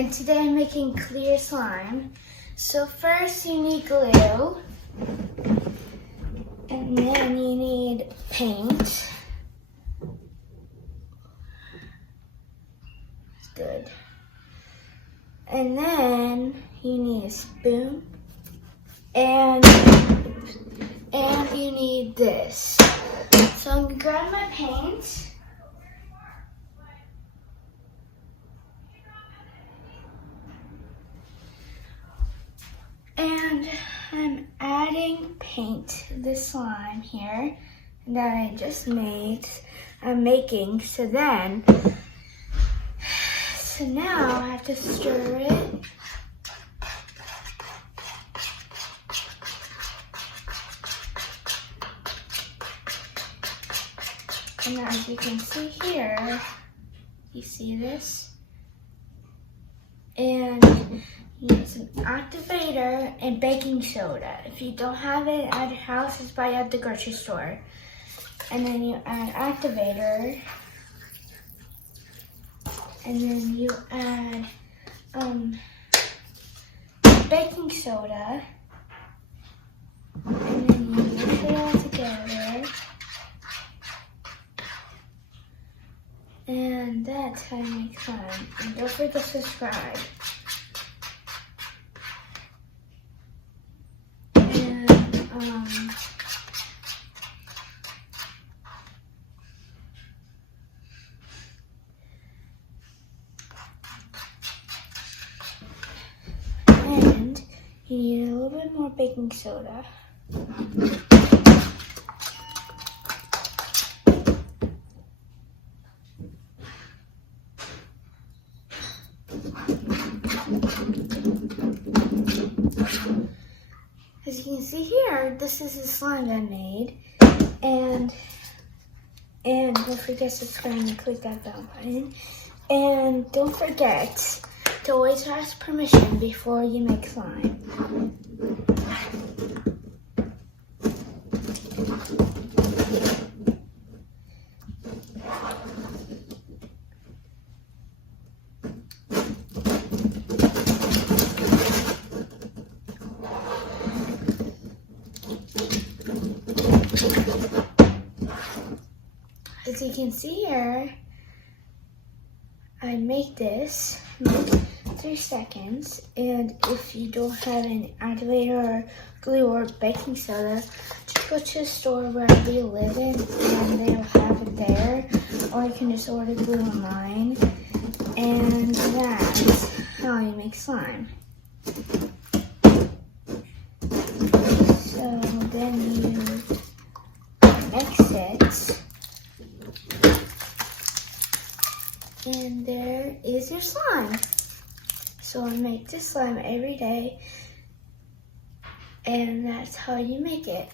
and today I'm making clear slime. So first you need glue, and then you need paint. It's good. And then you need a spoon, and you need this. So I'm gonna grab my paint. And I'm adding paint to this slime here that I just made. I'm making, so now I have to stir it. And as you can see here, you see this? And you need some Activator and baking soda. If you don't have it at your house, just buy it at the grocery store. And then you add Activator. And then you add baking soda. And then you mix it all together. And that's how you make slime. And don't forget to subscribe. And you need a little bit more baking soda. As you can see here, this is the slime I made. And don't forget to subscribe and click that bell button. And don't forget to always ask permission before you make slime. As you can see here, I make this in 3 seconds, and if you don't have an Activator or glue or baking soda, just go to a store wherever you live in and they'll have it there, or you can just order glue online, and that's how you make slime. So then you mix it. And there is your slime. So I make this slime every day, and that's how you make it.